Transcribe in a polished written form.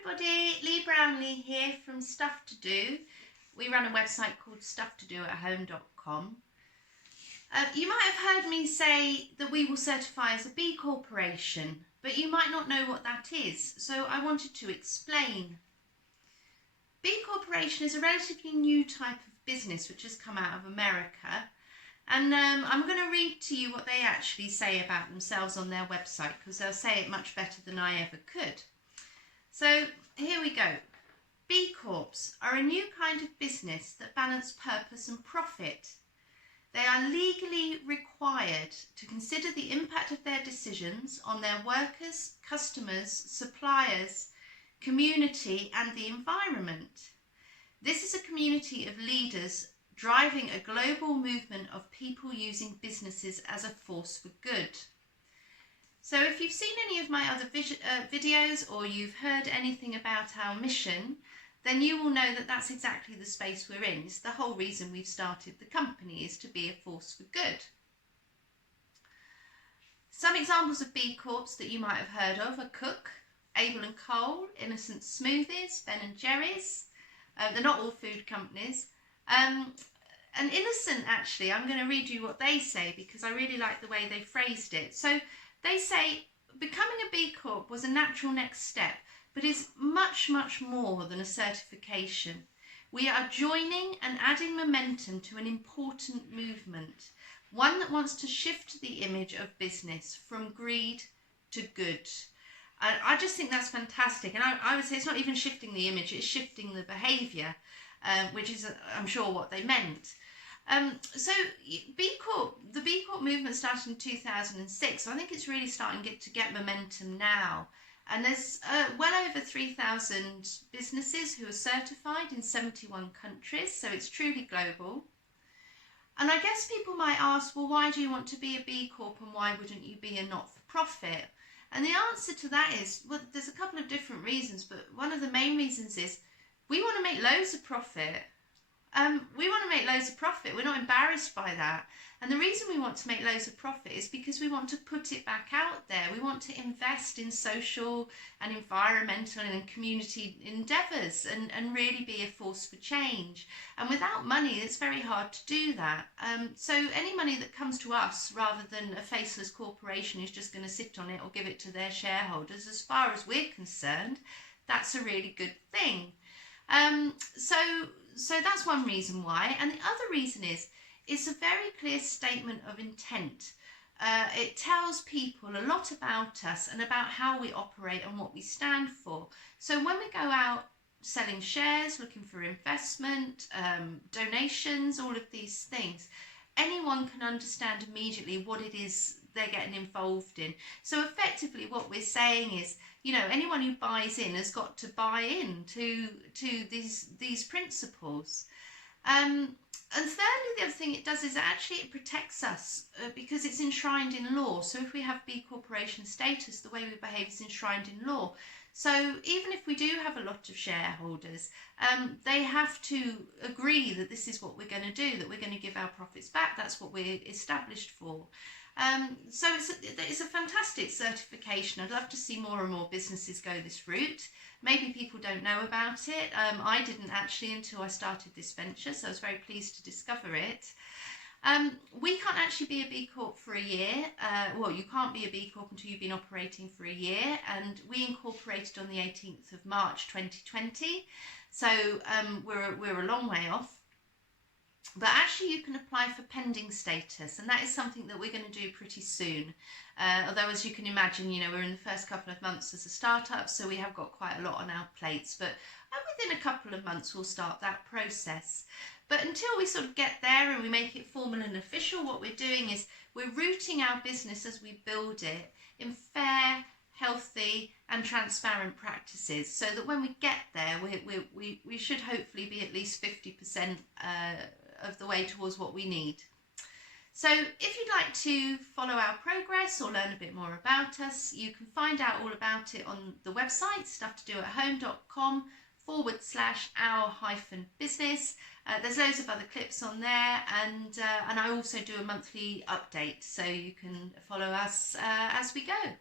everybody, Lee Brownlee here from Stuff To Do. We run a website called stufftodoathome.com. You might have heard me say that we will certify as a B Corporation, but you might not know what that is, so I wanted to explain. B Corporation is a relatively new type of business which has come out of America, and I'm going to read to you what they actually say about themselves on their website, because they'll say it much better than I ever could. So here we go. B Corps are a new kind of business that balance purpose and profit. They are legally required to consider the impact of their decisions on their workers, customers, suppliers, community and the environment. This is a community of leaders driving a global movement of people using businesses as a force for good. So if you've seen any of my other videos or you've heard anything about our mission, then you will know that that's exactly the space we're in. It's the whole reason we've started the company, is to be a force for good. Some examples of B Corps that you might have heard of are Cook, Abel and Cole, Innocent Smoothies, Ben and Jerry's. They're not all food companies. And Innocent, actually, I'm going to read you what they say because I really like the way they phrased it. So they say, becoming a B Corp was a natural next step, but is much, much more than a certification. We are joining and adding momentum to an important movement, one that wants to shift the image of business from greed to good. I just think that's fantastic. And I would say it's not even shifting the image, it's shifting the behaviour, which is, I'm sure, what they meant. So the B Corp movement started in 2006, so I think it's really starting to get momentum now. And there's well over 3,000 businesses who are certified in 71 countries, so it's truly global. And I guess people might ask, well, why do you want to be a B Corp and why wouldn't you be a not-for-profit? And the answer to that is, well, there's a couple of different reasons, but one of the main reasons is we want to make loads of profit. We're not embarrassed by that. And the reason we want to make loads of profit is because we want to put it back out there. We want to invest in social and environmental and community endeavours and really be a force for change. And without money, it's very hard to do that. So any money that comes to us rather than a faceless corporation who's just going to sit on it or give it to their shareholders, as far as we're concerned, that's a really good thing. So that's one reason why. And the other reason is it's a very clear statement of intent. It tells people a lot about us and about how we operate and what we stand for. So when we go out selling shares, looking for investment, donations, all of these things, anyone can understand immediately what it is they're getting involved in. So effectively what we're saying is, you know, anyone who buys in has got to buy in to these principles. And thirdly, the other thing it does is actually it protects us because it's enshrined in law. So if we have B Corporation status, the way we behave is enshrined in law. So even if we do have a lot of shareholders, they have to agree that this is what we're going to do, that we're going to give our profits back. That's what we're established for. So it's a fantastic certification. I'd love to see more and more businesses go this route. Maybe people don't know about it. I didn't actually until I started this venture, so I was very pleased to discover it. We can't actually be a B Corp for a year. Well, you can't be a B Corp until you've been operating for a year, and we incorporated on the 18th of March 2020, so we're a long way off. But actually you can apply for pending status, and that is something that we're going to do pretty soon. Although, as you can imagine, you know, we're in the first couple of months as a startup, so we have got quite a lot on our plates. But within a couple of months we'll start that process. But until we sort of get there and we make it formal and official, what we're doing is we're rooting our business as we build it in fair, healthy and transparent practices, so that when we get there we should hopefully be at least 50% of the way towards what we need. So if you'd like to follow our progress or learn a bit more about us, you can find out all about it on the website stufftodoathome.com/our-business. There's loads of other clips on there, and I also do a monthly update, so you can follow us as we go.